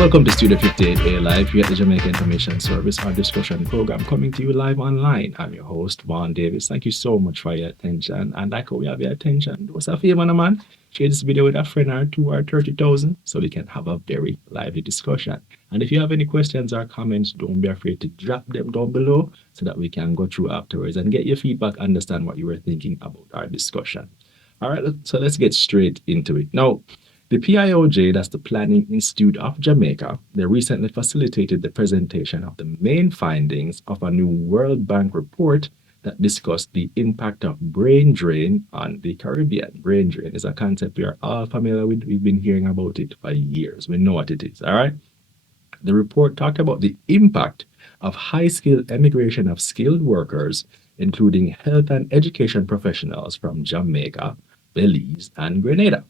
Welcome to Studio 58A Live here at the Jamaica Information Service, our discussion program coming to you live online. I'm your host, Vaughn Davis. Thank you so much for your attention. And like how we have your attention, do us a favor, man. Share this video with a friend or two or 30,000 so we can have a very lively discussion. And if you have any questions or comments, don't be afraid to drop them down below so that we can go through afterwards and get your feedback, understand what you were thinking about our discussion. All right, so let's get straight into it. Now, the PIOJ, that's the Planning Institute of Jamaica, they recently facilitated the presentation of the main findings of a new World Bank report that discussed the impact of brain drain on the Caribbean. Brain drain is a concept we are all familiar with. We've been hearing about it for years. We know what it is, all right? The report talked about the impact of high-skilled immigration of skilled workers, including health and education professionals from Jamaica, Belize, and Grenada.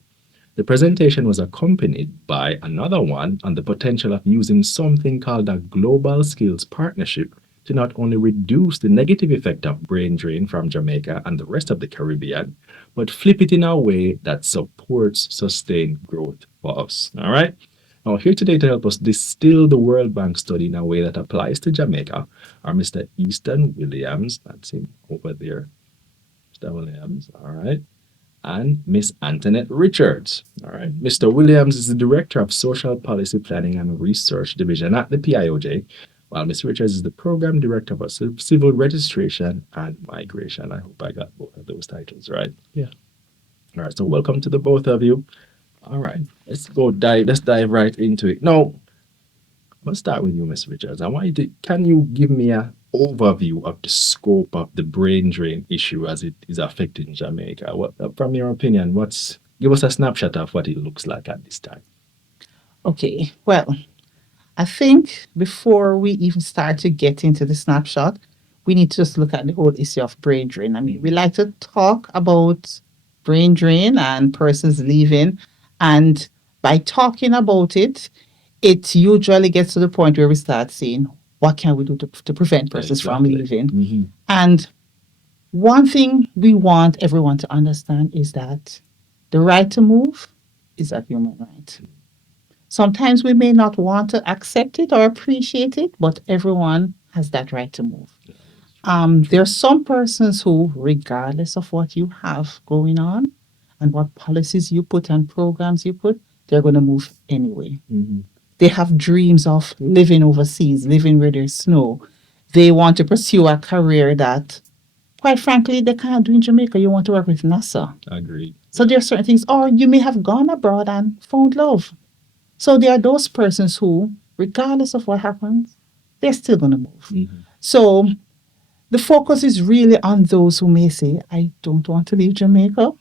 The presentation was accompanied by another one on the potential of using something called a global skills partnership to not only reduce the negative effect of brain drain from Jamaica and the rest of the Caribbean, but flip it in a way that supports sustained growth for us. All right. Now, here today to help us distill the World Bank study in a way that applies to Jamaica are Mr. Easton Williams. That's him over there. Mr. Williams. All right. And Miss Antonette Richards. All right. Mr. Williams is the Director of Social Policy Planning and Research Division at the PIOJ, while Ms. Richards is the Program Director for Civil Registration and Migration. I hope I got both of those titles right. Yeah. All right. So welcome to the both of you. All right. Let's dive right into it. Now, let's start with you, Ms. Richards. Can you give me an overview of the scope of the brain drain issue as it is affecting Jamaica? From your opinion, give us a snapshot of what it looks like at this time. Okay. Well, I think before we even start to get into the snapshot, we need to just look at the whole issue of brain drain. I mean, we like to talk about brain drain and persons leaving, and by talking about it, it usually gets to the point where we start saying, what can we do to prevent persons from leaving? Mm-hmm. And one thing we want everyone to understand is that the right to move is a human right. Sometimes we may not want to accept it or appreciate it, but everyone has that right to move. There are some persons who, regardless of what you have going on and what policies you put and programs you put, they're going to move anyway. Mm-hmm. They have dreams of living overseas, living where there's snow. They want to pursue a career that, quite frankly, they can't do in Jamaica. You want to work with NASA. Agreed. So there are certain things, or you may have gone abroad and found love. So there are those persons who, regardless of what happens, they're still going to move. Mm-hmm. So the focus is really on those who may say, I don't want to leave Jamaica,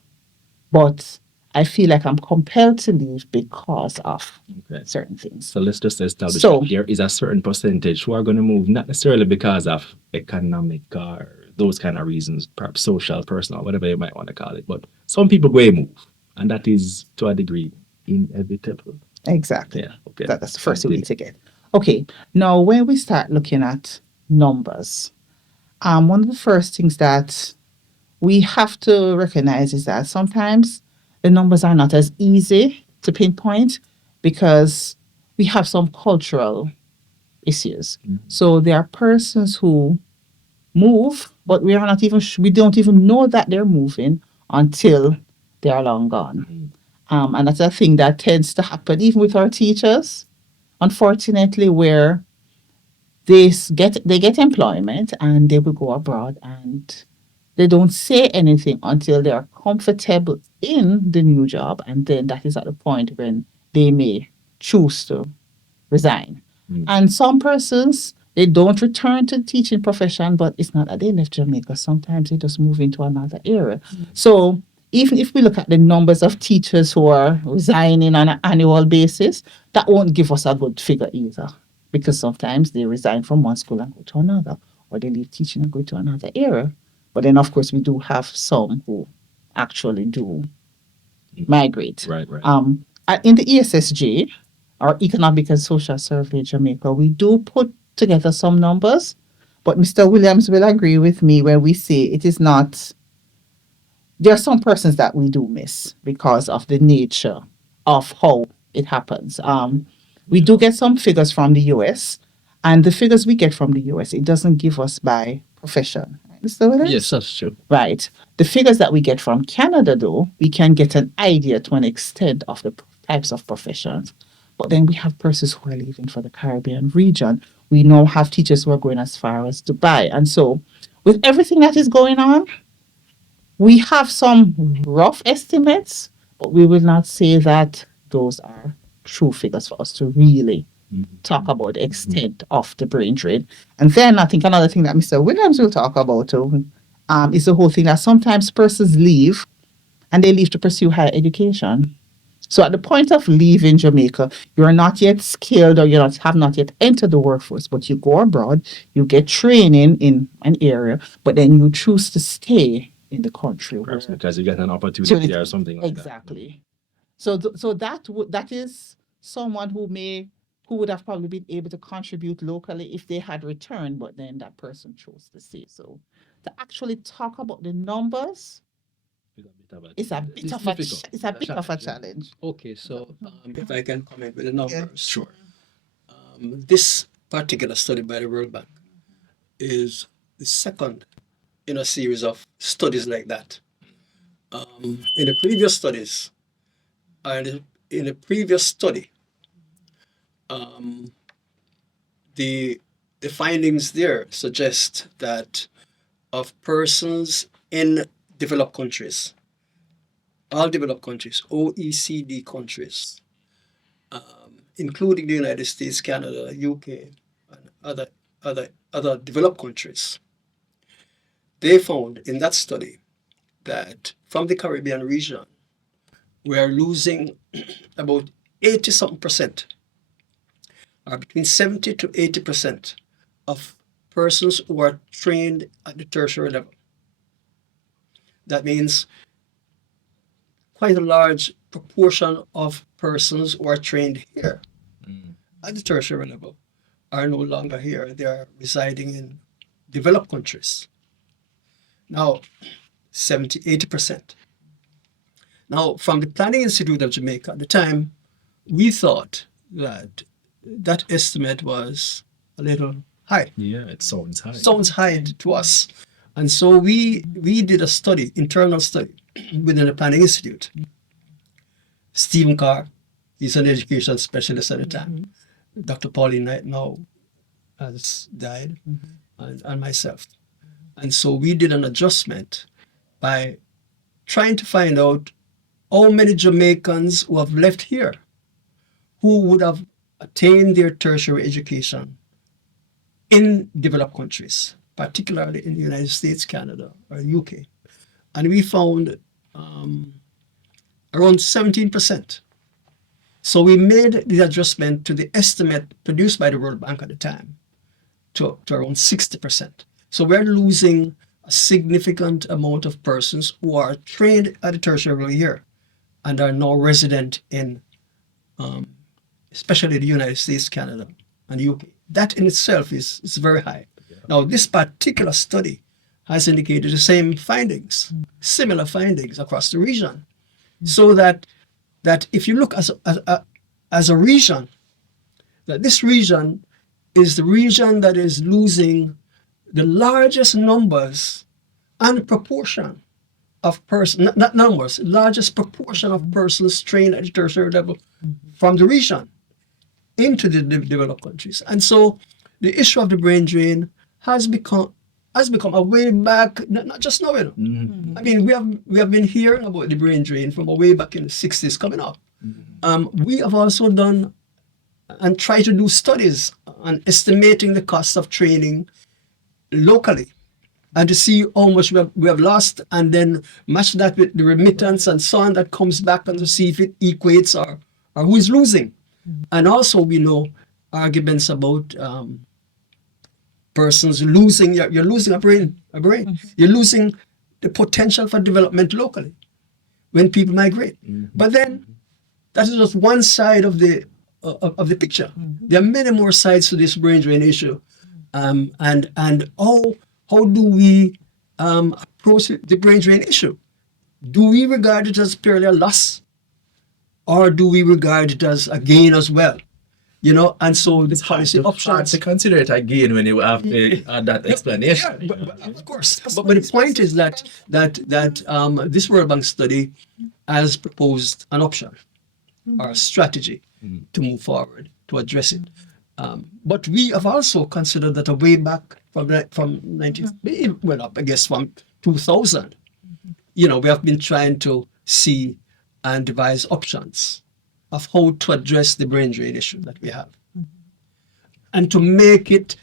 but I feel like I'm compelled to leave because of certain things. So let's just establish that there is a certain percentage who are going to move, not necessarily because of economic or those kind of reasons, perhaps social, personal, whatever you might want to call it. But some people go move, and that is, to a degree, inevitable. Exactly. Yeah. Okay. That's the first way to get. Okay. Now, when we start looking at numbers, one of the first things that we have to recognize is that sometimes the numbers are not as easy to pinpoint because we have some cultural issues. Mm-hmm. So there are persons who move, but we don't even know that they're moving until they are long gone. Mm-hmm. And that's a thing that tends to happen even with our teachers, unfortunately, where they get employment and they will go abroad and they don't say anything until they are comfortable in the new job. And then that is at the point when they may choose to resign. Mm. And some persons, they don't return to the teaching profession, but it's not that they left Jamaica. Sometimes they just move into another area. Mm. So even if we look at the numbers of teachers who are resigning on an annual basis, that won't give us a good figure either. Because sometimes they resign from one school and go to another, or they leave teaching and go to another area. But then, of course, we do have some who actually do migrate. Right. In the ESSJ, our Economic and Social Survey Jamaica, we do put together some numbers, but Mr. Williams will agree with me when we say it is not. There are some persons that we do miss because of the nature of how it happens. We do get some figures from the US, and the figures we get from the US, it doesn't give us by profession. Right, Mr. Williams? Yes, that's true. Right. The figures that we get from Canada, though, we can get an idea to an extent of the types of professions. But then we have persons who are leaving for the Caribbean region. We now have teachers who are going as far as Dubai. And so, with everything that is going on, we have some rough estimates, but we will not say that those are true figures for us to really talk about the extent of the brain drain. And then I think another thing that Mr. Williams will talk about too, is the whole thing that sometimes persons leave and they leave to pursue higher education. So at the point of leaving Jamaica, you're not yet skilled or have not yet entered the workforce, but you go abroad, you get training in an area, but then you choose to stay in the country. Perhaps because you get an opportunity or something like that. Exactly. So that is someone who would have probably been able to contribute locally if they had returned, but then that person chose to stay. So to actually talk about the numbers, it's a bit of a challenge. Okay, so if I can comment with the numbers. Sure. This particular study by the World Bank is the second in a series of studies like that. In the previous studies, and in the previous study, the findings there suggest that of persons in developed countries, all developed countries, OECD countries, including the United States, Canada, UK, and other developed countries, they found in that study that from the Caribbean region, we are losing about 80-something%, or between 70 to 80% of persons who are trained at the tertiary level. That means quite a large proportion of persons who are trained here at the tertiary level are no longer here. They are residing in developed countries. Now, 70-80%. Now, from the Planning Institute of Jamaica, at the time, we thought that that estimate was a little high. Yeah, it sounds high. Sounds high to us. And so we did a study, internal study, within the Planning Institute. Stephen Carr, he's an education specialist at the time. Dr. Pauline Knight now has died, and myself. And so we did an adjustment by trying to find out how many Jamaicans who have left here who would have attained their tertiary education in developed countries, particularly in the United States, Canada, or UK. And we found around 17%. So we made the adjustment to the estimate produced by the World Bank at the time to around 60%. So we're losing a significant amount of persons who are trained at the tertiary level here and are now resident in especially the United States, Canada, and UK. That in itself is very high. Yeah. Now, this particular study has indicated the same findings, similar findings across the region. So that if you look as a region, that this region is the region that is losing the largest numbers and proportion of persons, not numbers, largest proportion of persons trained at the tertiary level from the region into the developed countries. And so the issue of the brain drain has become a way back, not just now, you know. I mean, we have been hearing about the brain drain from a way back in the 60s coming up. We have also done and try to do studies on estimating the cost of training locally and to see how much we have lost, and then match that with the remittance and so on that comes back, and to see if it equates or who is losing. And also we know arguments about persons losing, you're losing a brain. You're losing the potential for development locally when people migrate. But then that is just one side of the picture. There are many more sides to this brain drain issue. And how do we approach the brain drain issue? Do we regard it as purely a loss, or do we regard it as a gain as well? and so the policy Hard options. to consider it again when you have to add that explanation. Yeah, but of course. But the point is that this World Bank study has proposed an option or a strategy to move forward to address it. But we have also considered that a way back from 19, well, I guess from 2000, we have been trying to see and devise options of how to address the brain drain issue that we have, and to make it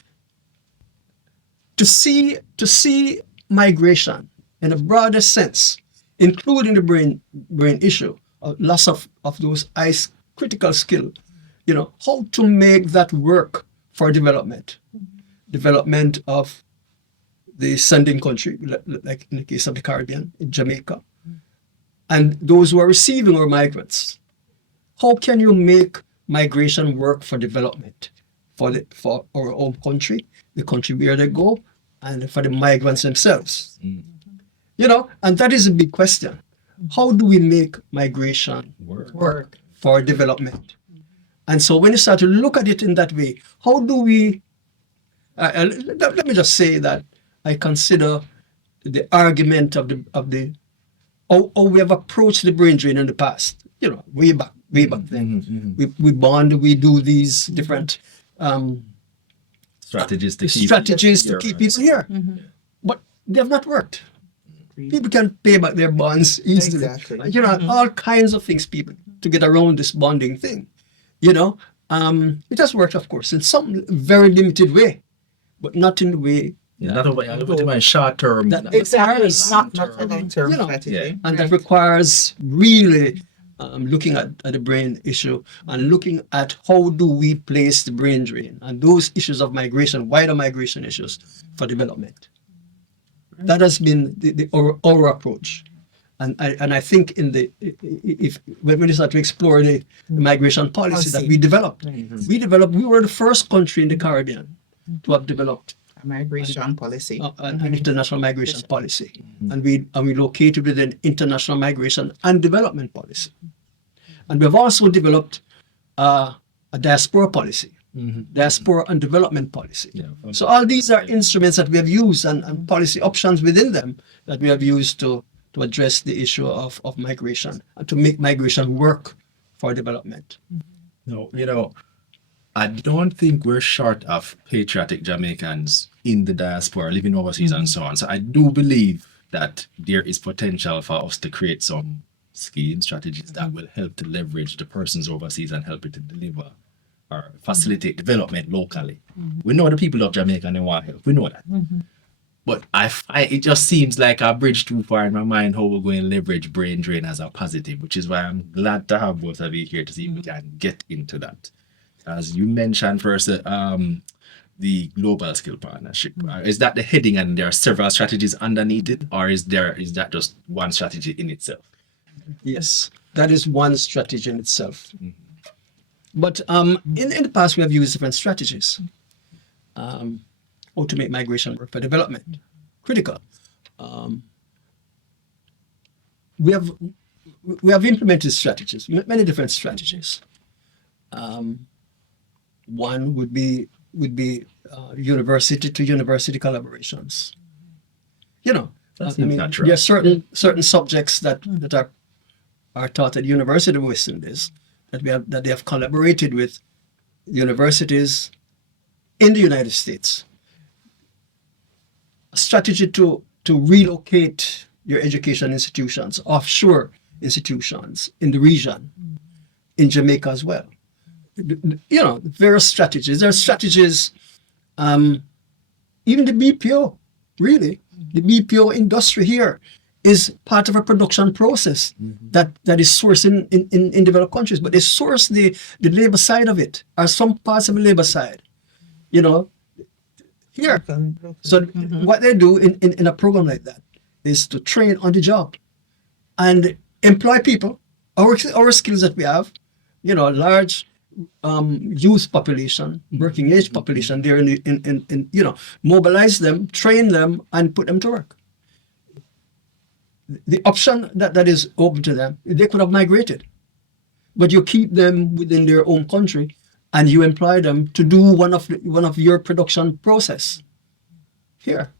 to see migration in a broader sense, including the brain issue, loss of those critical skills. How to make that work for development of the sending country, like in the case of the Caribbean, in Jamaica, and those who are receiving our migrants. How can you make migration work for development for our own country, the country where they go, and for the migrants themselves? And that is a big question. How do we make migration work for development? And so when you start to look at it in that way, how do we, let me just say that I consider the argument of the how we have approached the brain drain in the past, way back then. We bond, we do these different Strategies to keep people here. But they have not worked. People can pay back their bonds easily. Exactly. All kinds of things people to get around this bonding thing. It has worked, of course, in some very limited way, but not in the way. Not over short term. Exactly. Not a long-term strategy. Yeah. And that requires really looking at the brain issue and looking at how do we place the brain drain and those issues of migration, wider migration issues for development. That has been our approach. And I think when we start to explore the migration policy that we developed, we were the first country in the Caribbean to have developed A migration policy. an international migration policy, and we located with an international migration and development policy, and we've also developed a diaspora policy, diaspora and development policy. Yeah. So all these are instruments that we have used and policy options within them that we have used to address the issue of migration and to make migration work for development. No, I don't think we're short of patriotic Jamaicans in the diaspora, living overseas and so on. So I do believe that there is potential for us to create some schemes, strategies that will help to leverage the persons overseas and help it to deliver or facilitate development locally. We know the people of Jamaica and they want help. We know that. But it just seems like a bridge too far in my mind how we're going to leverage brain drain as a positive, which is why I'm glad to have both of you here to see if we can get into that. As you mentioned first, the Global Skill Partnership. Is that the heading and there are several strategies underneath it, or is that just one strategy in itself? Yes, that is one strategy in itself. But in the past, we have used different strategies. How to make migration work for development. Critical. We have implemented strategies, many different strategies. One would be university to university collaborations. Natural. There are certain subjects that are taught at the University of West Indies that they have collaborated with universities in the United States. A strategy to relocate your education institutions, offshore institutions in the region, in Jamaica as well. Various strategies. There are strategies, even the BPO, really. The BPO industry here is part of a production process that is sourced in developed countries, but they source the labor side of it, or some parts of the labor side, here. So what they do in a program like that is to train on the job and employ people, our skills that we have, large youth population, working age population there mobilize them, train them, and put them to work. The option that is open to them, they could have migrated, but you keep them within their own country and you employ them to do one of your production process here.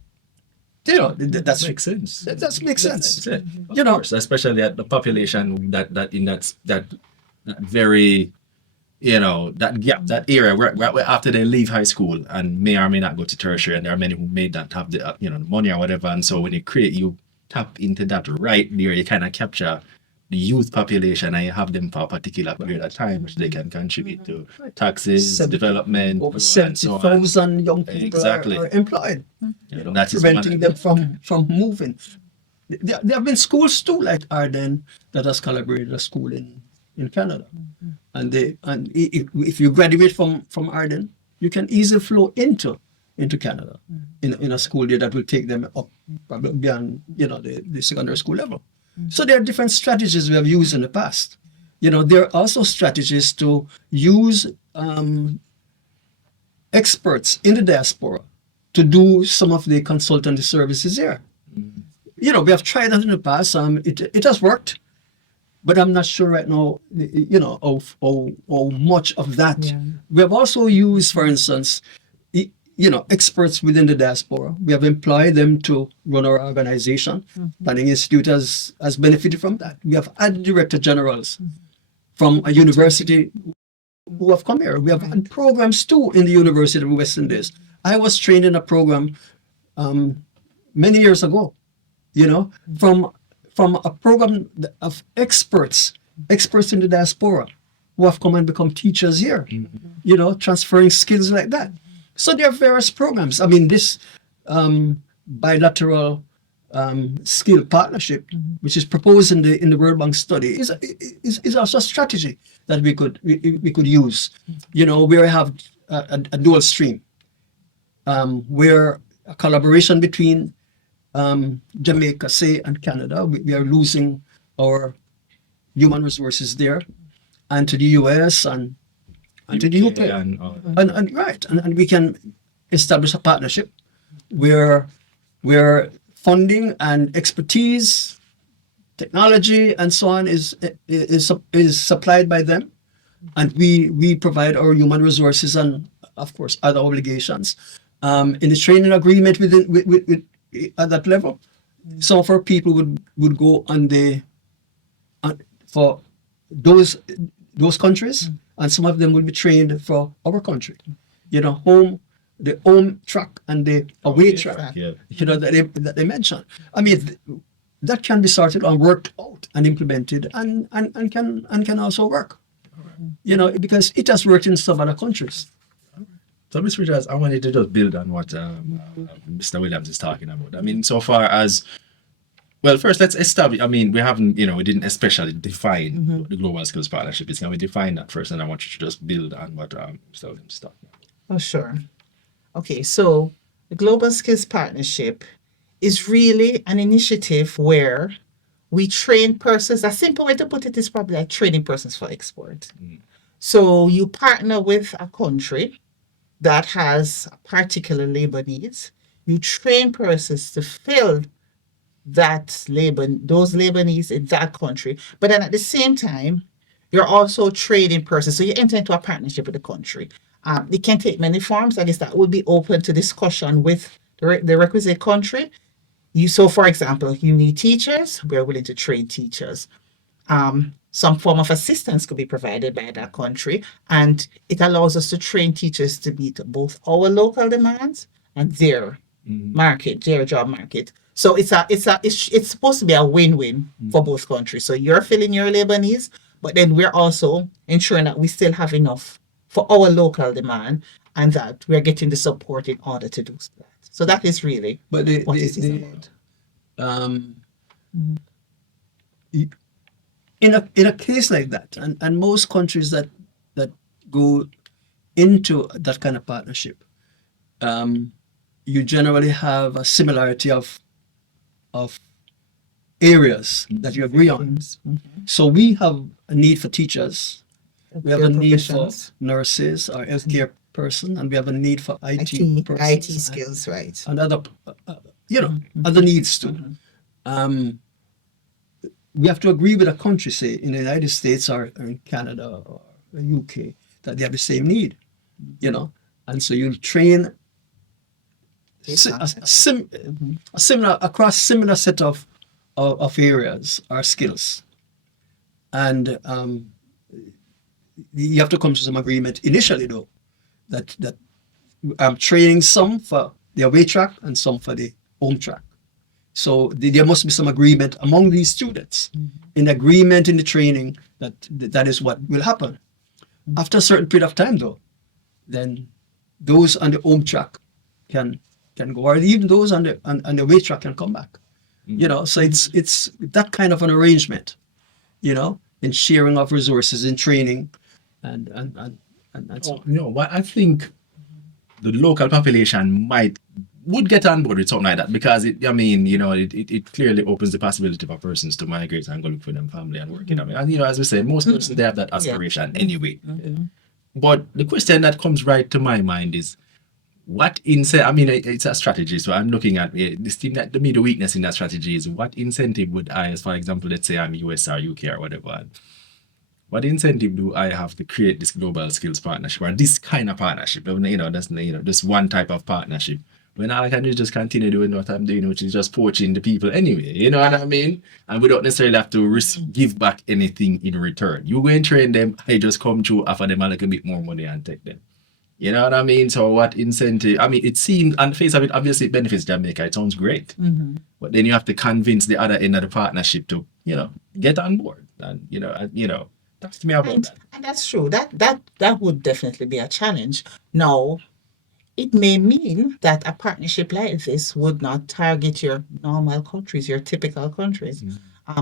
You know, that's Makes sense. that makes sense. That's it. Of You know, course, especially at the population that very, that gap, that area where after they leave high school and may or may not go to tertiary, and there are many who may not have the the money or whatever, and so when you tap into that right there, you kind of capture the youth population and you have them for a particular period of time which they can contribute to taxes, development, over and so on. 70,000 young people Exactly. are employed, That is preventing one- them from moving. There have been schools too, like Arden, that has collaborated a school in Canada, and if you graduate from Arden, you can easily flow into Canada in a school there that will take them up probably beyond the secondary school level. So there are different strategies we have used in the past. There are also strategies to use experts in the diaspora to do some of the consultancy services here. We have tried that in the past. It has worked, but I'm not sure right now, how much of that. Yeah. We have also used, for instance, experts within the diaspora. We have employed them to run our organization. Planning Institute has benefited from that. We have had director generals from a university who have come here. We have had programs too in the University of West Indies. I was trained in a program many years ago, from a program of experts in the diaspora who have come and become teachers here, transferring skills like that. So there are various programs. I mean, this bilateral skill partnership, which is proposed in the World Bank study, is also a strategy that we could use. Where we have a dual stream, where a collaboration between Jamaica, say, and Canada. We are losing our human resources there, and to the US and to the UK. And we can establish a partnership where funding and expertise, technology, and so on is supplied by them, and we provide our human resources and, of course, other obligations in the training agreement with at that level. Some of our people would go for those countries, and some of them will be trained for our country. The home track and the away track. Yeah. That they mentioned. I mean, that can be sorted and worked out and implemented, and can also work. Because it has worked in some other countries. So, Ms. Richards, I wanted to just build on what Mr. Williams is talking about. I mean, so far as, well, first let's establish, I mean, we haven't, we didn't especially define what the Global Skills Partnership is. Can we define that first? And I want you to just build on what Mr. Williams is talking about. Oh, sure. Okay, so the Global Skills Partnership is really an initiative where we train persons. A simple way to put it is probably like training persons for export. So you partner with a country that has particular labor needs. You train persons to fill those labor needs in that country. But then at the same time, you're also training persons. So you enter into a partnership with the country. It can take many forms. I guess that will be open to discussion with the requisite country. So for example, you need teachers. We're willing to train teachers. Some form of assistance could be provided by that country, and it allows us to train teachers to meet both our local demands and their market, their job market. So it's supposed to be a win-win for both countries. So you're filling your labor needs, but then we're also ensuring that we still have enough for our local demand, and that we're getting the support in order to do that. So that is really what it is about. In a case like that, and most countries that go into that kind of partnership, you generally have a similarity of areas that you agree on. So we have a need for teachers, we have a need for nurses or healthcare person, and we have a need for IT persons, IT skills, right? and other other needs too. We have to agree with a country, say in the United States or in Canada or the UK, that they have the same need, you know, and so you'll train a similar across similar set of areas or skills, and you have to come to some agreement initially though that I'm training some for the away track and some for the home track. So there must be some agreement among these students, in agreement in the training that is what will happen. After a certain period of time though, then those on the home track can go, or even those on the away track can come back. You know, so it's that kind of an arrangement, you know, in sharing of resources in training and so on. You know, but I think the local population would get on board with something like that, because it clearly opens the possibility for persons to migrate and go look for them family and work. And you know, as we say, most persons they have that aspiration anyway. But the question that comes right to my mind is, what incentive? I mean, it's a strategy, so I'm looking at this thing that to me the weakness in that strategy is, what incentive would I, as for example, let's say I'm US or UK or whatever, what incentive do I have to create this global skills partnership or this kind of partnership? You know, that's this one type of partnership, when all I can do is just continue doing what I'm doing, which is just poaching the people anyway. You know what I mean? And we don't necessarily have to give back anything in return. You go and train them, I just come through, offer them a little bit more money and take them. You know what I mean? So what incentive? I mean, it seems, on the face of it, obviously it benefits Jamaica. It sounds great. But then you have to convince the other end of the partnership to, you know, get on board. And, you know, talk to me about that. And that's true. That would definitely be a challenge. Now, it may mean that a partnership like this would not target your normal countries, your typical countries.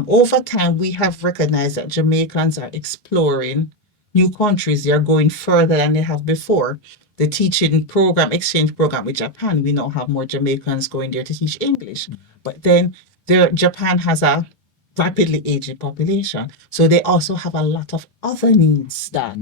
Over time, we have recognized that Jamaicans are exploring new countries. They are going further than they have before. The teaching program, exchange program with Japan, we now have more Jamaicans going there to teach English. But then Japan has a rapidly aging population. So they also have a lot of other needs that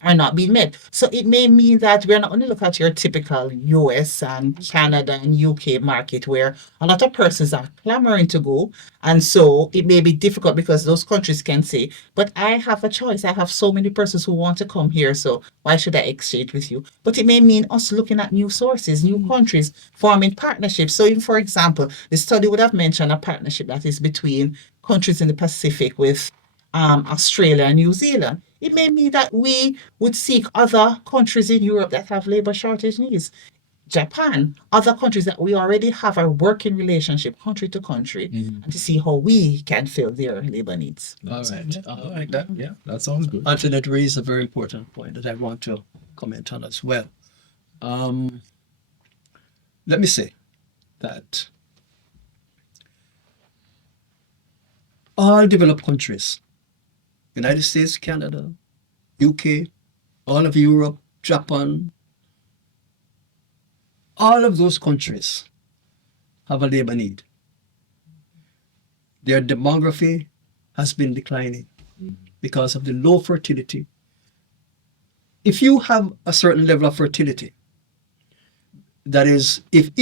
are not being met. So it may mean that we're not going to look at your typical US and Canada and UK market where a lot of persons are clamoring to go. And so it may be difficult because those countries can say, but I have a choice. I have so many persons who want to come here. So why should I exchange with you? But it may mean us looking at new sources, new countries, forming partnerships. So even, for example, the study would have mentioned a partnership that is between countries in the Pacific with Australia and New Zealand. It may mean that we would seek other countries in Europe that have labor shortage needs. Japan, other countries that we already have a working relationship, country to country, and to see how we can fill their labor needs. All right. I like that. Yeah, that sounds good. Antonette raised a very important point that I want to comment on as well. Let me say that all developed countries, United States, Canada, UK, all of Europe, Japan, all of those countries have a labor need. Their demography has been declining because of the low fertility. If you have a certain level of fertility, that is, if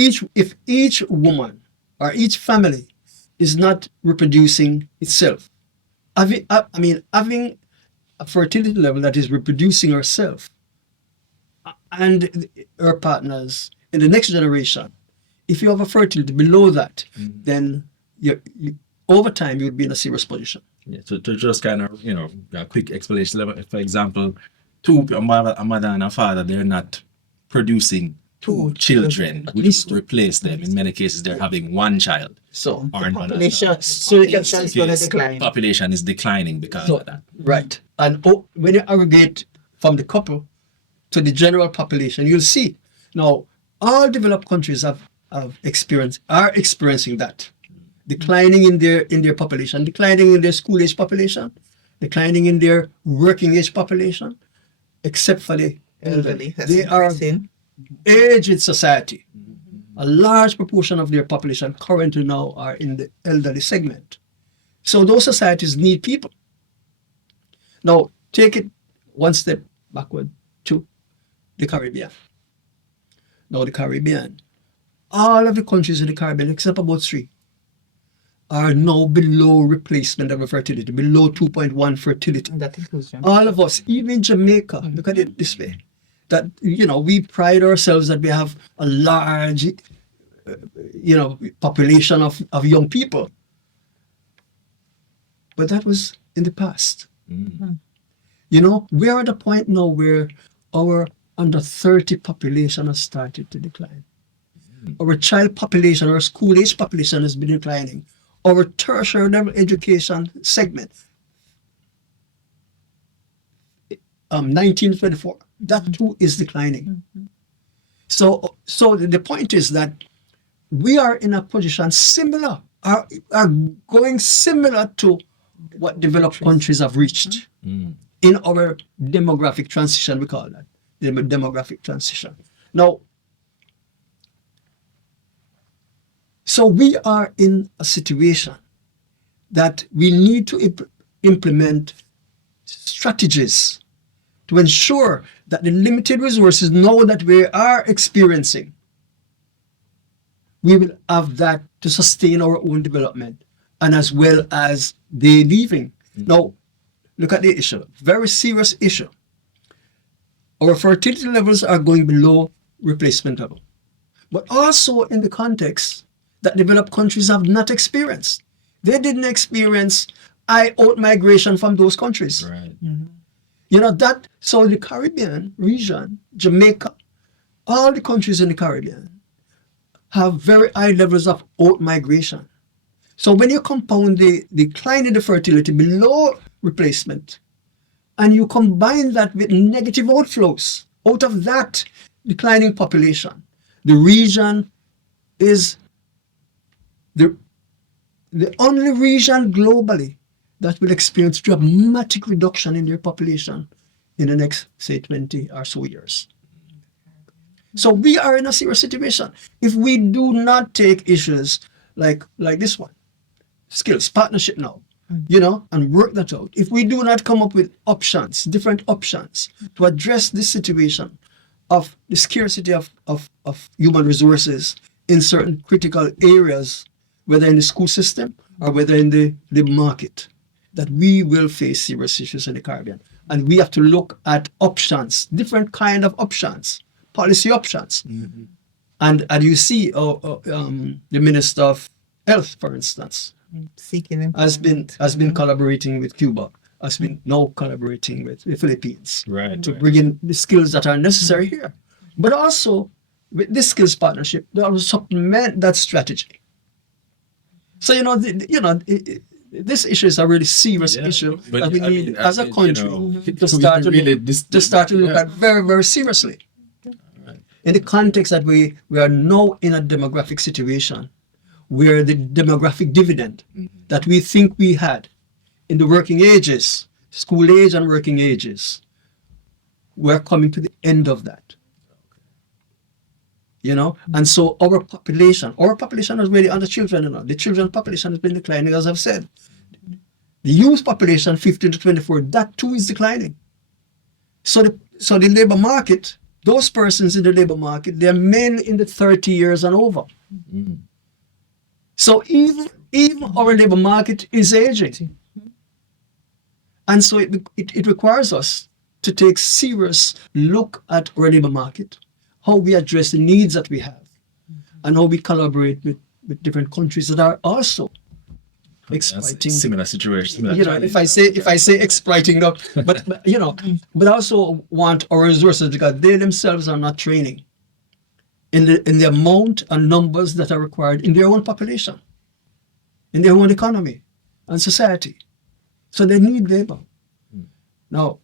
each woman or each family is not reproducing itself, having a fertility level that is reproducing herself and her partners in the next generation, if you have a fertility below that, then you over time you would be in a serious position. Yeah, to just kind of, a quick explanation. For example, a mother and a father, they're not producing two children, which would replace them. In many cases, they're having one child. So or the population is going to decline. Population is declining because of that. Right. And when you aggregate from the couple to the general population, you'll see. Now, all developed countries are experiencing that. Declining in their population, declining in their school age population, declining in their working age population, except for the elderly. They are aged society. A large proportion of their population currently now are in the elderly segment. So those societies need people. Now, take it one step backward to the Caribbean. Now, the Caribbean, all of the countries in the Caribbean, except about 3, are now below replacement level fertility, below 2.1 fertility. And that includes Jamaica. All of us, even Jamaica, look at it this way, that, we pride ourselves that we have a large, population of young people. But that was in the past. We're at a point now where our under 30 population has started to decline. Our child population, our school age population has been declining. Our tertiary level education segment, 1924, that too is declining. So the point is that we are in a position similar, are going similar to what developed countries have reached in our demographic transition, we call that, the demographic transition. Now, so we are in a situation that we need to implement strategies to ensure that the limited resources now that we are experiencing, we will have that to sustain our own development and as well as the leaving. Now, look at the issue, very serious issue. Our fertility levels are going below replacement level, but also in the context that developed countries have not experienced. They didn't experience out migration from those countries. Right. So the Caribbean region, Jamaica, all the countries in the Caribbean have very high levels of out migration. So when you compound the decline in the fertility below replacement, and you combine that with negative outflows out of that declining population, the region is the only region globally that will experience dramatic reduction in their population in the next, say, 20 or so years. So we are in a serious situation. If we do not take issues like this one, skills, partnership now, and work that out. If we do not come up with options, different options to address this situation of the scarcity of human resources in certain critical areas, whether in the school system or whether in the labor market, that we will face serious issues in the Caribbean. And we have to look at options, different kind of options, policy options. And you see, the Minister of Health, for instance, has been collaborating with Cuba, has been now collaborating with the Philippines to bring in the skills that are necessary here. But also, with this skills partnership, they will supplement that strategy. So, this issue is a really serious issue that we need as a country to start to look at very, very seriously. In the context that we are now in a demographic situation where the demographic dividend that we think we had in the working ages, school age and working ages, we're coming to the end of that. And so our population is really under children. The children population has been declining, as I've said. The youth population, 15 to 24, that too is declining. So the labor market, those persons in the labor market, they're men in the 30 years and over. So even our labor market is aging. And so it requires us to take serious look at our labor market, how we address the needs that we have, and how we collaborate with different countries that are also exploiting similar situation. If I say exploiting, but also want our resources because they themselves are not training in the amount and numbers that are required in their own population, in their own economy and society. So they need labor. Now,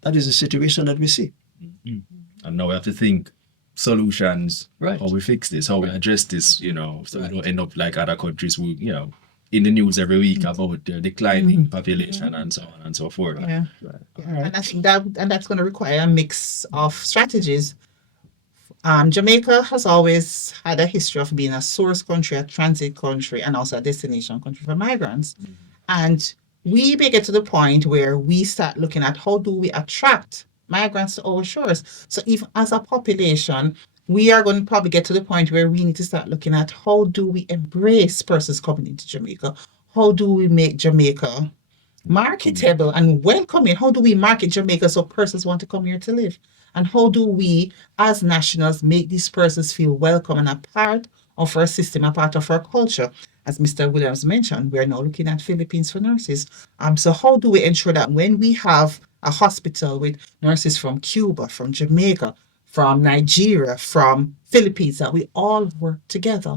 that is the situation that we see. And now we have to think solutions, right? How we fix this, how we address this, so we don't end up like other countries who, in the news every week about the declining population and so on and so forth. Yeah. And I think that's going to require a mix of strategies. Jamaica has always had a history of being a source country, a transit country, and also a destination country for migrants. And we may get to the point where we start looking at how do we attract migrants to our shores. So if as a population, we are going to probably get to the point where we need to start looking at how do we embrace persons coming into Jamaica? How do we make Jamaica marketable and welcoming? How do we market Jamaica so persons want to come here to live? And how do we, as nationals, make these persons feel welcome and a part of our system, a part of our culture? As Mr. Williams mentioned, we are now looking at Philippines for nurses. So how do we ensure that when we have a hospital with nurses from Cuba, from Jamaica, from Nigeria, from Philippines, that we all work together?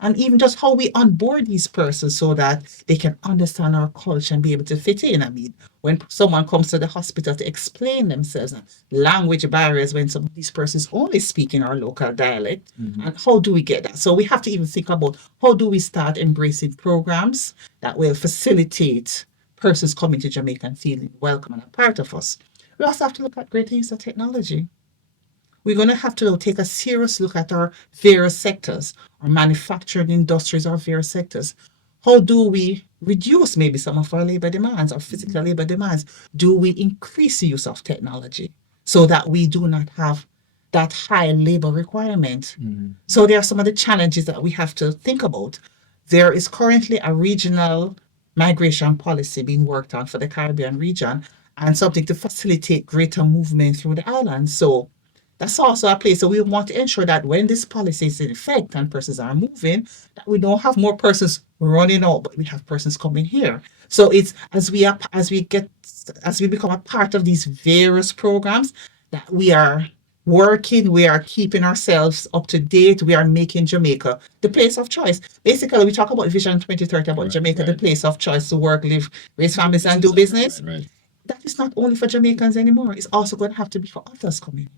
And even just how we onboard these persons so that they can understand our culture and be able to fit in. I mean, when someone comes to the hospital to explain themselves, language barriers when some of these persons only speak in our local dialect, and how do we get that? So we have to even think about how do we start embracing programs that will facilitate persons coming to Jamaica and feeling welcome and a part of us. We also have to look at greater use of technology. We're going to have to take a serious look at our various sectors, our manufacturing industries, our various sectors. How do we reduce maybe some of our labor demands, our physical labor demands? Do we increase the use of technology so that we do not have that high labor requirement? So there are some of the challenges that we have to think about. There is currently a regional migration policy being worked on for the Caribbean region and something to facilitate greater movement through the island. So that's also a place. So we want to ensure that when this policy is in effect and persons are moving, that we don't have more persons running out, but we have persons coming here. So it's as we become a part of these various programs that we are working, we are keeping ourselves up to date, we are making Jamaica the place of choice. Basically, we talk about Vision 2030 about Jamaica, the place of choice to work, live, raise families, and do business. That is not only for Jamaicans anymore. It's also going to have to be for others coming here.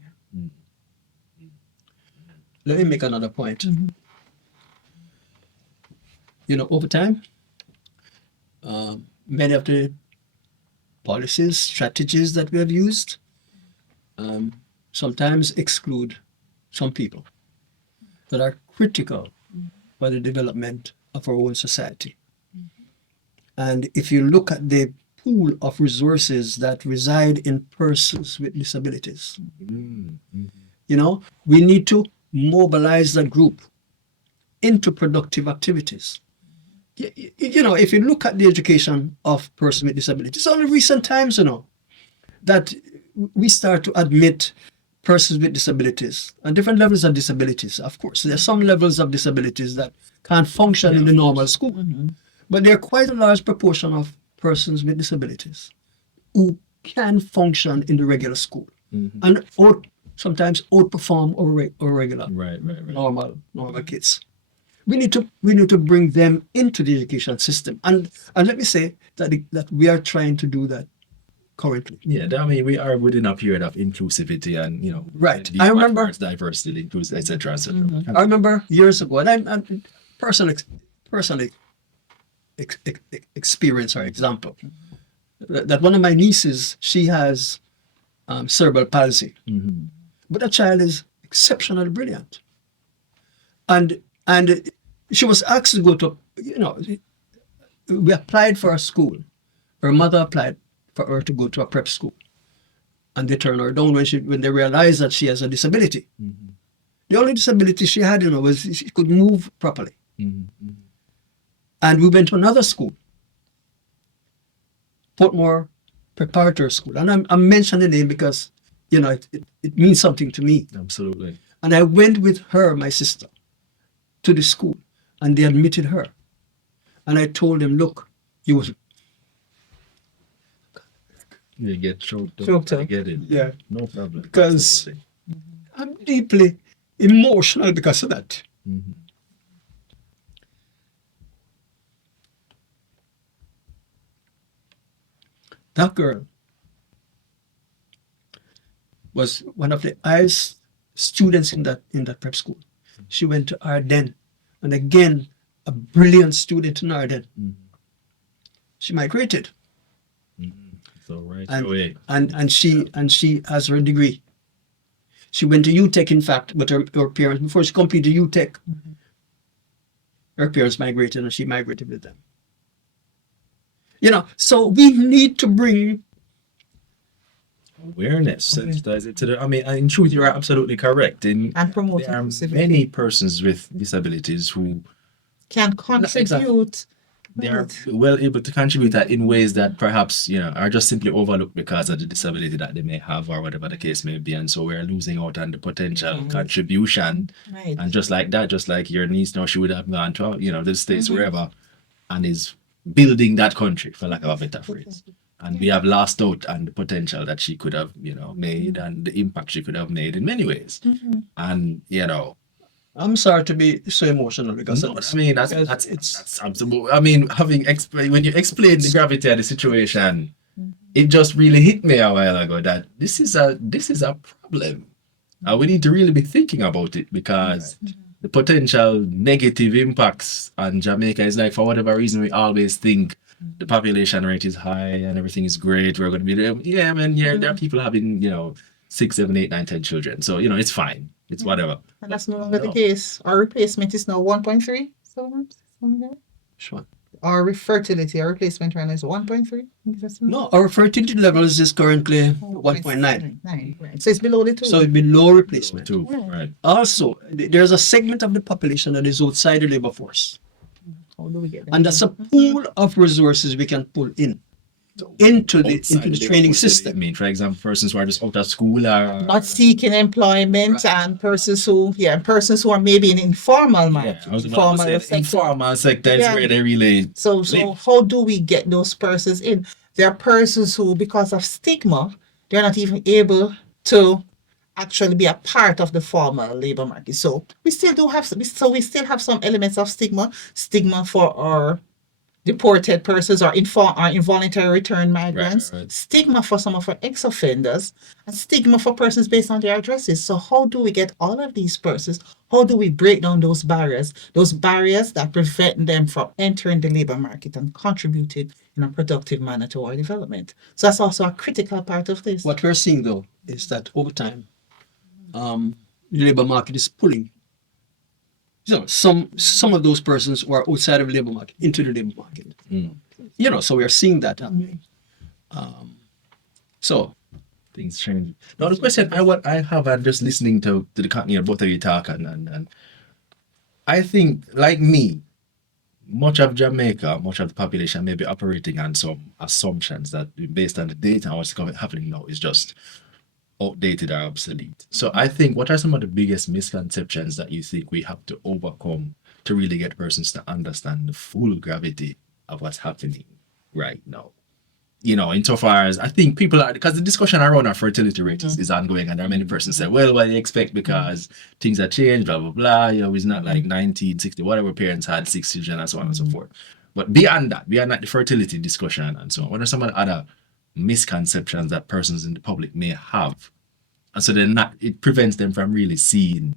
Let me make another point. Over time, many of the policies, strategies that we have used sometimes exclude some people that are critical for the development of our own society. And if you look at the pool of resources that reside in persons with disabilities, we need to mobilize that group into productive activities. If you look at the education of persons with disabilities, it's only recent times, that we start to admit persons with disabilities and different levels of disabilities. Of course, there are some levels of disabilities that can't function in the normal school, but there are quite a large proportion of persons with disabilities who can function in the regular school and sometimes outperform our regular normal kids. We need to bring them into the education system, and let me say that we are trying to do that currently. Yeah, I mean, we are within a period of inclusivity and right. I remember diversity, inclusion, etc. I remember years ago, and I'm personally experience or example that one of my nieces, she has cerebral palsy. But that child is exceptionally brilliant. And she was asked to go to, we applied for a school. Her mother applied for her to go to a prep school. And they turned her down when they realized that she has a disability. The only disability she had, was she could move properly. And we went to another school, Portmore Preparatory School. And I'm mentioning the name because it means something to me. Absolutely. And I went with her, my sister, to the school, and they admitted her. And I told them, look, you get choked up. I get it. Yeah. No problem. Because I'm deeply emotional because of that. That girl was one of the highest students in that prep school. She went to Ardennes, and again, a brilliant student in Ardennes. She migrated. So right and, away. And she has her degree. She went to UTech, in fact, with her parents. Before she completed UTech, her parents migrated and she migrated with them. So we need to bring Awareness, sensitize it to the. I mean, in truth, you're absolutely correct. And promote There are inclusivity. many persons with disabilities who Can contribute. they are Right. well able to contribute that in ways that perhaps are just simply overlooked because of the disability that they may have or whatever the case may be, and so we're losing out on the potential Right. contribution. Right. And just like that, just like your niece now, she would have gone to the States wherever, and is building that country, for lack of a better phrase. And we have lost out on the potential that she could have made and the impact she could have made in many ways. And I'm sorry to be so emotional because no, of this. I mean Because that's absolute. I mean, when you explain the gravity of the situation, it just really hit me a while ago that this is a problem, and we need to really be thinking about it because the potential negative impacts on Jamaica is like, for whatever reason, we always think the population rate is high and everything is great. We're going to be there. Yeah, man. Yeah, there are people having 6, 7, 8, 9, 10 children. So it's fine. It's whatever. And that's no longer the No. case. Our replacement is now 1.3. Sure. Our fertility, our replacement right now is 1.3. No, our fertility levels is currently 1.9. Right. So it's below the 2. So it's below replacement. Too. Yeah. Right. Also, there's a segment of the population that is outside the labor force. How do we get that? And that's a pool of resources we can pull into the Outside training workforce, I system. mean, for example, persons who are just out of school or Not seeking employment and persons who are maybe in informal market. I was about to say, sector. informal sector is Yeah. where they really So live. how do we get those persons in? There are persons who, because of stigma, they're not even able to actually be a part of the formal labor market. So we still have some elements of stigma for our deported persons or involuntary return migrants, right. stigma for some of our ex-offenders, and stigma for persons based on their addresses. So how do we get all of these persons? How do we break down those barriers that prevent them from entering the labor market and contributing in a productive manner to our development? So that's also a critical part of this. What we're seeing though is that over time, the labor market is pulling some of those persons who are outside of the labor market into the labor market. So we are seeing that happening. So Things change. Now the question I have, and just listening to the company both of you talk, and I think, like me, much of Jamaica, much of the population may be operating on some assumptions that, based on the data and what's happening now, is just outdated or obsolete. So I think, what are some of the biggest misconceptions that you think we have to overcome to really get persons to understand the full gravity of what's happening right now? Insofar as I think people are, because the discussion around our fertility rate is ongoing, and there are many persons say, well, what do you expect because things have changed, blah, blah, blah. It's not like 1960, whatever parents had 6 children and so on and so forth. But beyond that, the fertility discussion and so on, what are some of the other misconceptions that persons in the public may have? And so it prevents them from really seeing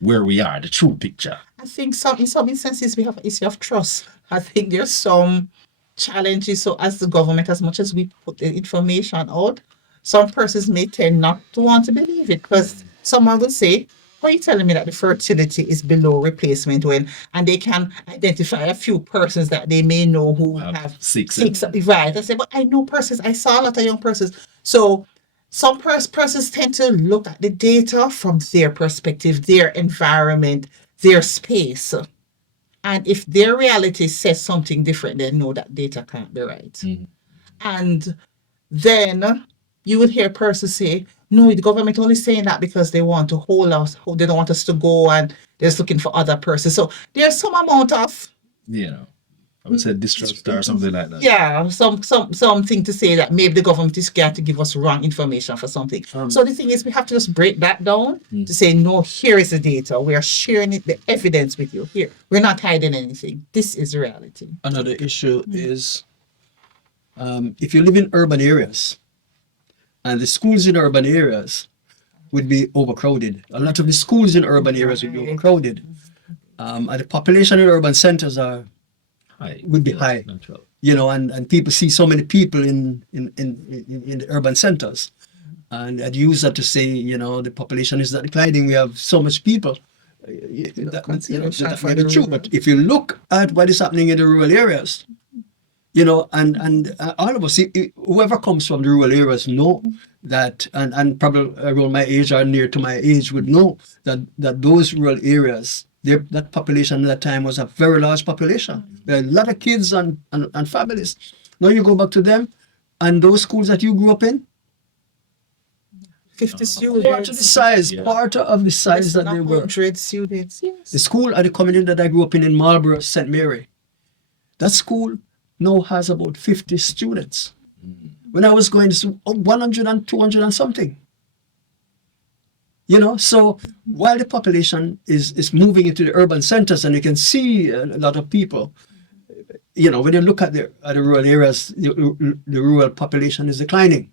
where we are, the true picture. I think in some instances we have an issue of trust. I think there's some challenges. So as the government, as much as we put the information out, some persons may tend not to want to believe it because someone will say, why are you telling me that the fertility is below replacement and they can identify a few persons that they may know who have six. Right. I say, but I know persons, I saw a lot of young persons. So some persons tend to look at the data from their perspective, their environment, their space. And if their reality says something different, they know that data can't be right. And then you would hear persons say, no, the government only saying that because they want to hold us, they don't want us to go, and they're just looking for other persons. So there's some amount of, I would say distrust or something like that. yeah, something to say that maybe the government is scared to give us wrong information for something. So the thing is, we have to just break that down to say, no, here is the data. We are sharing the evidence with you. Here, we're not hiding anything. This is reality. Another issue is if you live in urban areas, and the schools in urban areas would be overcrowded. A lot of the schools in urban areas would be overcrowded. And the population in urban centers would be high. Natural. And people see so many people in the urban centers. And I'd use that to say, the population is not declining. We have so much people. That may be true. But if you look at what is happening in the rural areas, and all of us, whoever comes from the rural areas know that, and probably around my age or near to my age would know that those rural areas, that population at that time was a very large population. There are a lot of kids and families. Now you go back to them, and those schools that you grew up in, 50 students. part of the size, Yeah. part of the size that they were. 100 students, yes. The school at the community that I grew up in Marlborough, St. Mary, that school now has about 50 students. When I was going to school, 100 and 200 and something. So while the population is moving into the urban centers, and you can see a lot of people, when you look at the rural areas, the rural population is declining.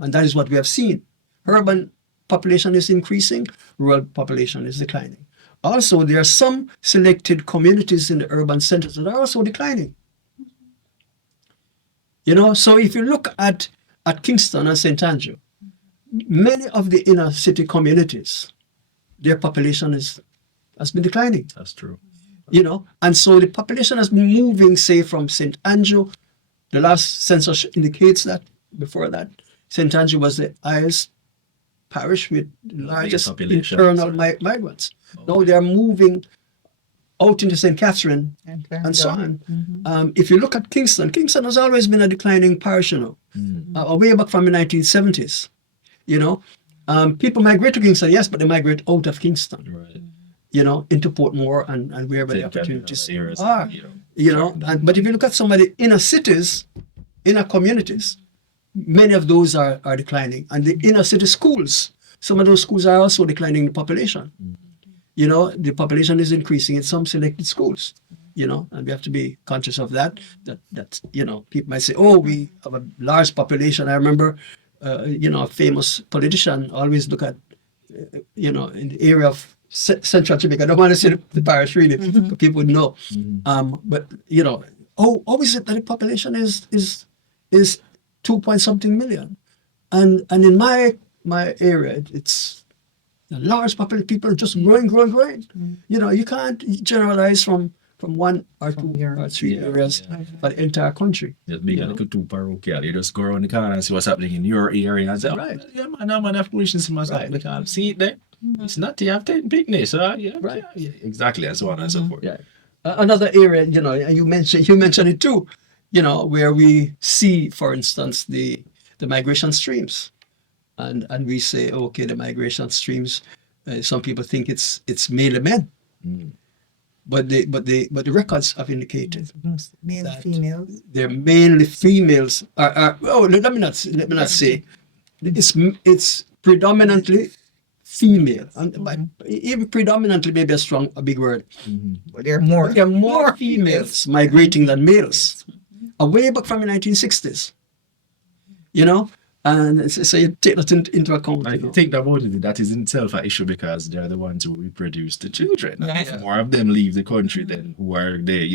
And that is what we have seen. Urban population is increasing, rural population is declining. Also, there are some selected communities in the urban centers that are also declining. So if you look at Kingston and St. Andrew, many of the inner city communities, their population has been declining. That's true. And so the population has been moving, say, from St. Andrew. The last census indicates that. Before that, St. Andrew was the highest parish with the largest population. internal migrants. Now they are moving out into St. Catherine and so on. If you look at Kingston has always been a declining parish, way back from the 1970s. People migrate to Kingston, yes, but they migrate out of Kingston. Right. Into Portmore and wherever the Take that, opportunities areas, are. But if you look at some of the inner cities, inner communities, many of those are declining. And the inner city schools, some of those schools are also declining in population. The population is increasing in some selected schools, and we have to be conscious of that people might say, oh, we have a large population. I remember, a famous politician always look at, in the area of Central Jamaica. I don't want to say the parish really, but people would know. But how is it that the population is 2 point something million, and in my area it's a large population. People are just growing. You can't generalize from one or two or three areas for the entire country. Just being a little too parochial. You just go around the corner and see what's happening in your area and say, Right. yeah, man, I'm an population see myself. Right. I can't see it there. It's not you have taken picnic, so Right. yeah, exactly, and so on and so forth. Yeah. Another area, and you mentioned it too, where we see, for instance, the migration streams, and we say, okay, the migration streams. Some people think it's mainly men, but the records have indicated Male, that females. they're mainly females. Let me not say it's predominantly female, and even predominantly maybe a big word. But there are more. There are more females migrating than males. Way back from the 1960s. And so you take that into account. Like, you think about it, that is in itself an issue because they're the ones who reproduce the children. And Yeah. if more of them leave the country than who are they,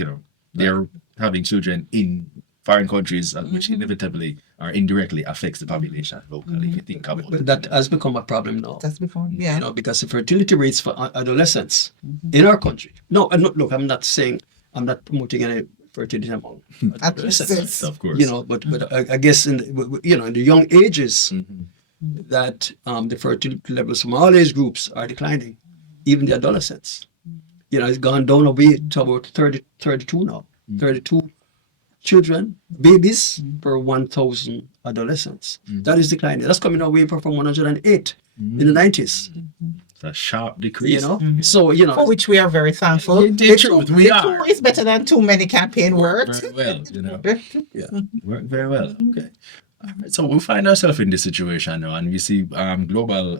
they're having children in foreign countries, which inevitably or indirectly affects the population locally, if you think about But it. that has become a problem now. That's before. You Yeah. know, because the fertility rates for adolescents in our country. No, look, I'm not promoting any fertility among adolescents. Adolescents. Of course. But I guess in the young ages that the fertility levels from all age groups are declining, even the adolescents. It's gone down a bit to about 32 now. 32 children, babies per 1,000 adolescents. That is declining. That's coming away from 108 in the 90s. It's a sharp decrease. So For which we are very thankful. The truth, we are. It's better than too many campaign words. Very well, worked very well. Okay. All right. So we find ourselves in this situation now, and we see global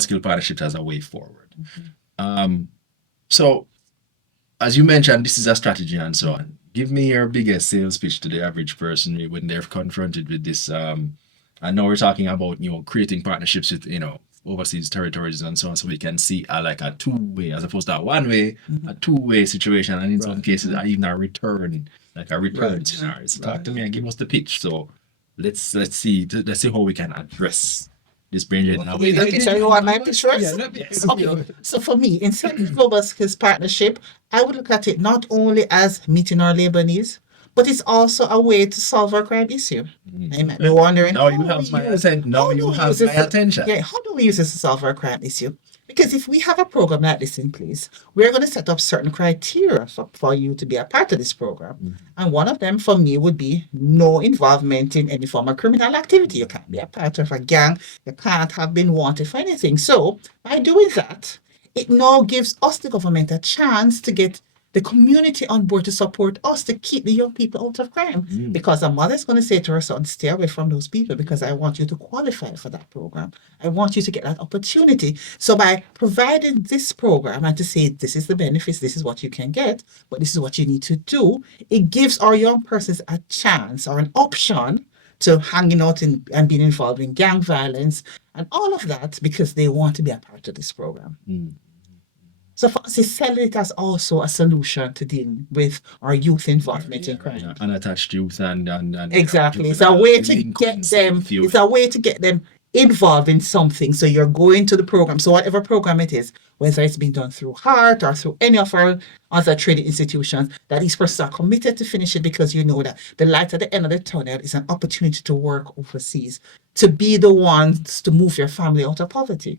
skill partnerships as a way forward. So, as you mentioned, this is a strategy and so on. Give me your biggest sales pitch to the average person when they're confronted with this. I know we're talking about creating partnerships with overseas territories and so on, so we can see like a two-way as opposed to a one-way, a two-way situation, and in some cases even a return scenario. So talk to me and give us the pitch. So let's see how we can address this brain drain. Let me tell you what my pitch was. Yes. Okay, so for me, instead of global skills partnership, I would look at it not only as meeting our labor needs, but it's also a way to solve our crime issue. Mm. You might be wondering, Now you how have we my use- attention. Now how do you we have use this my to- attention. Yeah, how do we use this to solve our crime issue? Because if we have a program like this in place, we're going to set up certain criteria for you to be a part of this program. Mhm. And one of them for me would be no involvement in any form of criminal activity. You can't be a part of a gang. You can't have been wanted for anything. So by doing that, it now gives us, the government, a chance to get the community on board to support us to keep the young people out of crime. Mm. Because a mother's going to say to her son, stay away from those people because I want you to qualify for that program. I want you to get that opportunity. So by providing this program and to say, this is the benefits, this is what you can get, but this is what you need to do, it gives our young persons a chance or an option to hanging out and being involved in gang violence and all of that because they want to be a part of this program. Mm. So for us, it's selling it as also a solution to dealing with our youth involvement in crime. Yeah, unattached youth and Exactly. It's a way to get them, it's a way to get them involved in something. So you're going to the program. So whatever program it is, whether it's being done through Heart or through any of our other training institutions, that these persons are committed to finish it because you know that the light at the end of the tunnel is an opportunity to work overseas, to be the ones to move your family out of poverty.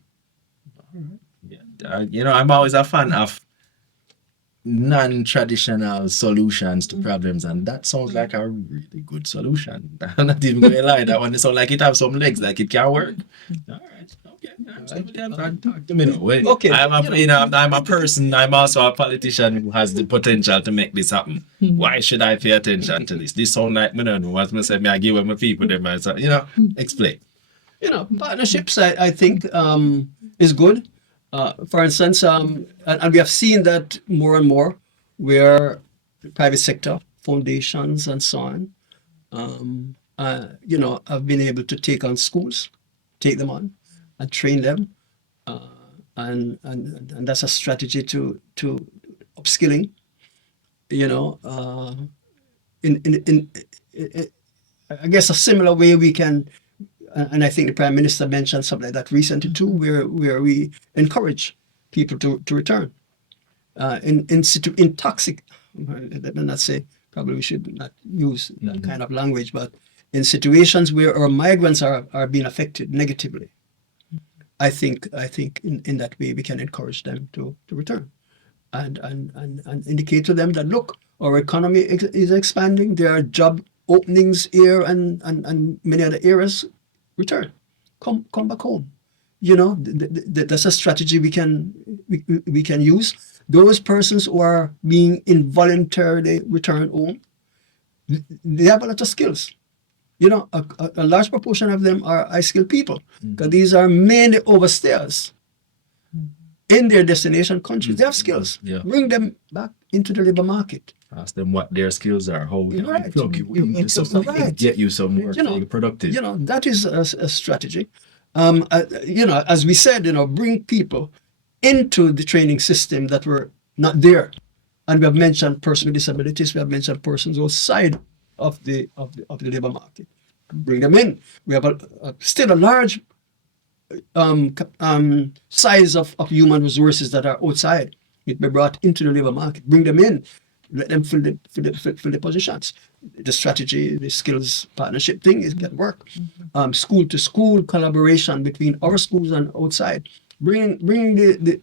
Yeah, I'm always a fan of non-traditional solutions to problems, and that sounds like a really good solution. I'm not even going to lie. That one sounds like it have some legs, like it can work. All right, okay. Talk to me now. Wait, Okay. I'm a person. I'm also a politician who has the potential to make this happen. Why should I pay attention to this? This sound like me. No, what me say? Me I give them my people. Them, explain. Partnerships, I think, is good. For instance, and we have seen that more and more, where the private sector, foundations, and so on, have been able to take on schools, take them on, and train them, and that's a strategy to upskilling. In I guess a similar way we can. And I think the Prime Minister mentioned something like that recently too, where we encourage people to return. In toxic, let me not say, probably we should not use that kind of language, but in situations where our migrants are being affected negatively, I think in that way we can encourage them to return, and indicate to them that look, our economy is expanding. There are job openings here and many other areas. Return, come back home. That's a strategy we can use. Those persons who are being involuntarily returned home, they have a lot of skills. A large proportion of them are high skilled people, because these are mainly overstayers in their destination countries. They have skills. Yeah. Bring them back into the labor market. Ask them what their skills are, how we Right. plug you into something, Right. get you somewhere productive. That is a strategy. As we said, bring people into the training system that were not there. And we have mentioned persons with disabilities. We have mentioned persons outside of the labor market. Bring them in. We have still a large size of human resources that are outside. It be brought into the labor market. Bring them in. Let them fill the positions. The strategy, the skills partnership thing can work. School to school collaboration between our schools and outside. Bring the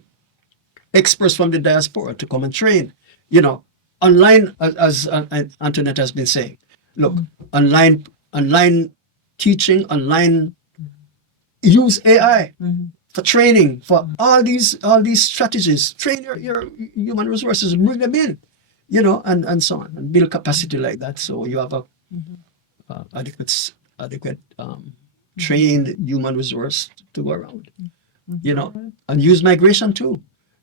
experts from the diaspora to come and train. Online, as Antonette has been saying. Look, online teaching, online use AI for training, for all these strategies. Train your human resources, bring them in. And so on, and build capacity like that. So you have a adequate trained human resource to go around. And use migration too.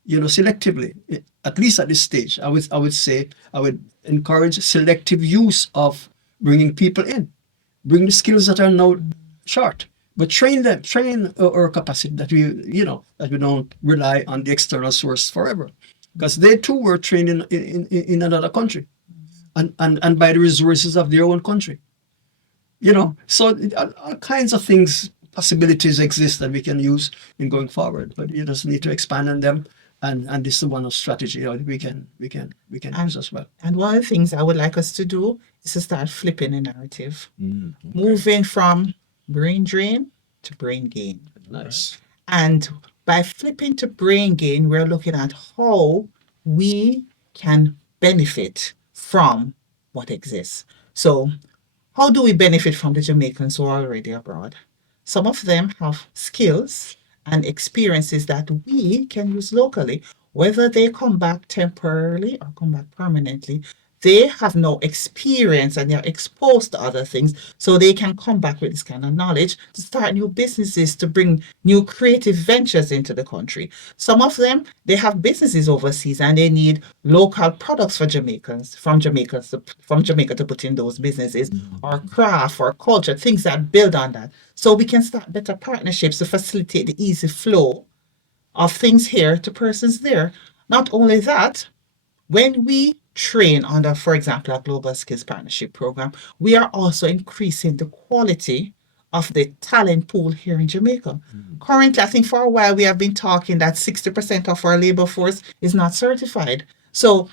Selectively. At least at this stage, I would say I would encourage selective use of bringing people in, bring the skills that are now short, but train our capacity that we don't rely on the external source forever. Because they too were trained in another country, and by the resources of their own country. So all kinds of things, possibilities exist that we can use in going forward. But you just need to expand on them And this is one of strategy we can use as well. And one of the things I would like us to do is to start flipping the narrative, Okay. moving from brain drain to brain gain. Nice. And by flipping to brain gain, we're looking at how we can benefit from what exists. So, how do we benefit from the Jamaicans who are already abroad? Some of them have skills and experiences that we can use locally, whether they come back temporarily or come back permanently. They have no experience and they're exposed to other things, so they can come back with this kind of knowledge to start new businesses, to bring new creative ventures into the country. Some of them, they have businesses overseas and they need local products for Jamaicans, from Jamaica to put in those businesses, or craft or culture, things that build on that. So we can start better partnerships to facilitate the easy flow of things here to persons there. Not only that, when we train under, for example, a Global Skills Partnership Program, we are also increasing the quality of the talent pool here in Jamaica. Currently, I think for a while we have been talking that 60% of our labor force is not certified. So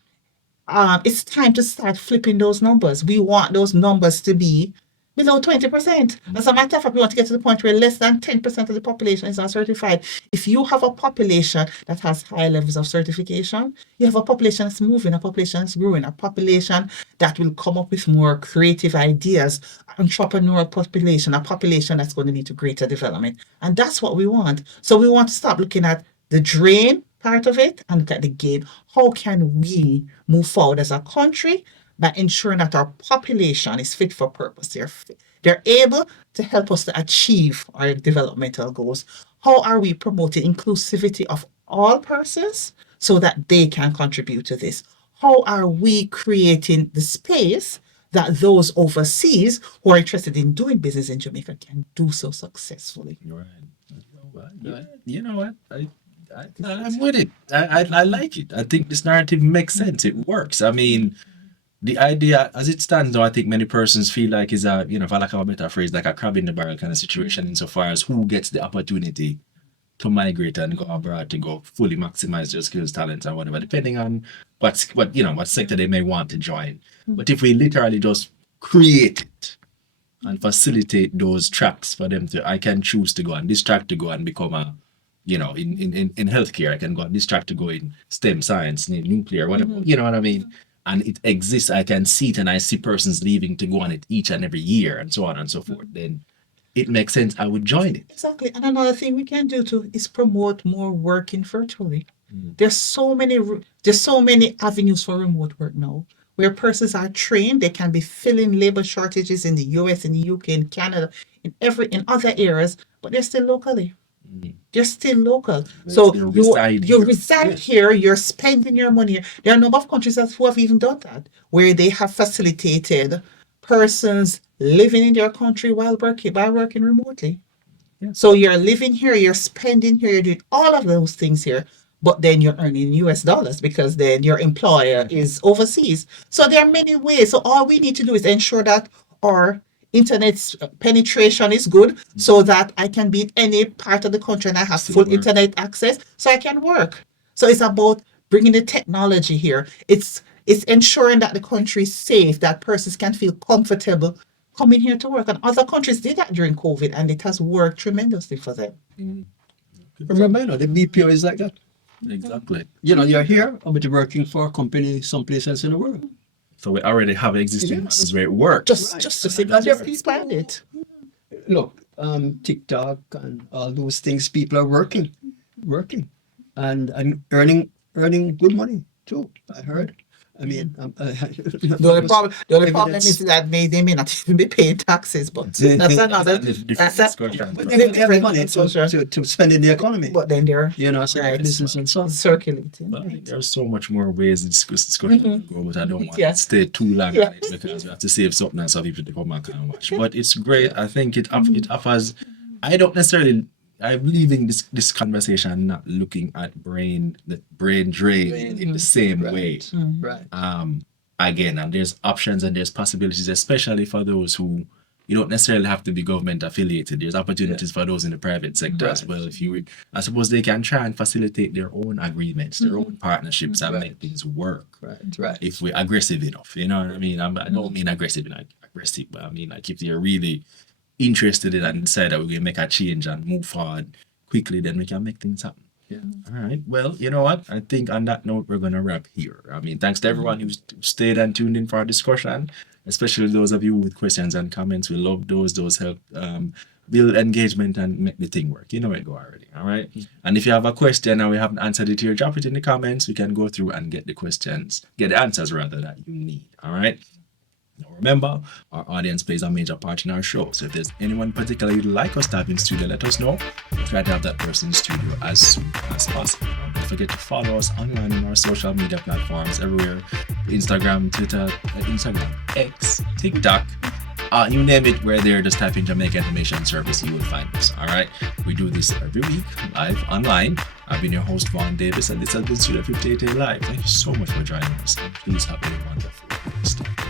it's time to start flipping those numbers. We want those numbers to be below 20%. As a matter of fact, we want to get to the point where less than 10% of the population is not certified. If you have a population that has high levels of certification, you have a population that's moving, a population that's growing, a population that will come up with more creative ideas, entrepreneurial population, a population that's going to lead to greater development. And that's what we want. So we want to stop looking at the drain part of it and look at the gain. How can we move forward as a country by ensuring that our population is fit for purpose? They're able to help us to achieve our developmental goals. How are we promoting inclusivity of all persons so that they can contribute to this? How are we creating the space that those overseas who are interested in doing business in Jamaica can do so successfully? Right. You know what? I'm with it. I like it. I think this narrative makes sense. It works. I mean, the idea as it stands now, I think many persons feel like is a, for lack of a better phrase, like a crab in the barrel kind of situation insofar as who gets the opportunity to migrate and go abroad to go fully maximize their skills, talents, and whatever, depending on what sector they may want to join. But if we literally just create it and facilitate those tracks for them I can choose to go on this track to go and become a, in healthcare, I can go on this track to go in STEM science, nuclear, whatever, you know what I mean? And it exists, I can see it, and I see persons leaving to go on it each and every year and so on and so forth, then it makes sense. I would join it. Exactly. And another thing we can do too is promote more working virtually. There's so many avenues for remote work now, where persons are trained. They can be filling labor shortages in the US, in the UK, in Canada, in other areas, but they're still locally. They're still local. So you reside here, you're spending your money here. There are a number of countries who have even done that, where they have facilitated persons living in their country while working remotely. Yeah. So you're living here, you're spending here, you're doing all of those things here, but then you're earning US dollars because then your employer is overseas. So there are many ways. So all we need to do is ensure that our internet penetration is good, so that I can be in any part of the country and I have full internet access, so I can work. So it's about bringing the technology here. It's ensuring that the country is safe, that persons can feel comfortable coming here to work. And other countries did that during COVID, and it has worked tremendously for them. Remember, the BPO is like that. Exactly. You're here, but you're working for a company someplace else in the world. So we already have existing models where it works. Just to say that you've expand it. Look, TikTok and all those things, people are working, and earning good money too. I heard. I mean, the only problem is that they may not even be paying taxes, but that's another discussion. But they have money to spend in the economy. But then they're business and so on. circulating. But I think there's so much more ways this discussion can go, but I don't want to stay too long on it because we have to save something else for people to come back and watch. But it's great. I think it offers. I'm leaving this conversation not looking at brain drain in the same way. Right. Again, and there's options and there's possibilities, especially for those who you don't necessarily have to be government affiliated. There's opportunities for those in the private sector as Right. well. If you, I suppose they can try and facilitate their own agreements, their own partnerships, and Right. make things work. Right. If we're aggressive enough, you know what I mean? I don't mean aggressive, like aggressive, but I mean like if they're really interested in and decide that we're gonna make a change and move forward quickly, then we can make things happen. Yeah. All right. Well, you know what? I think on that note, we're gonna wrap here. I mean, thanks to everyone who stayed and tuned in for our discussion, especially those of you with questions and comments. We love those. Those help build engagement and make the thing work. You know where to go already. All right. And if you have a question and we haven't answered it here, drop it in the comments. We can go through and get the answers rather that you need. All right. Now remember, our audience plays a major part in our show. So if there's anyone particularly you'd like us to have in studio, let us know. We'll try to have that person in studio as soon as possible. Don't forget to follow us online on our social media platforms everywhere. Instagram, Twitter, X, TikTok. You name it, we're there. Just type in Jamaica Information Service, you will find us. All right. We do this every week live online. I've been your host, Vaughn Davis, and this has been Studio 58A Live. Thank you so much for joining us. And please have a wonderful day.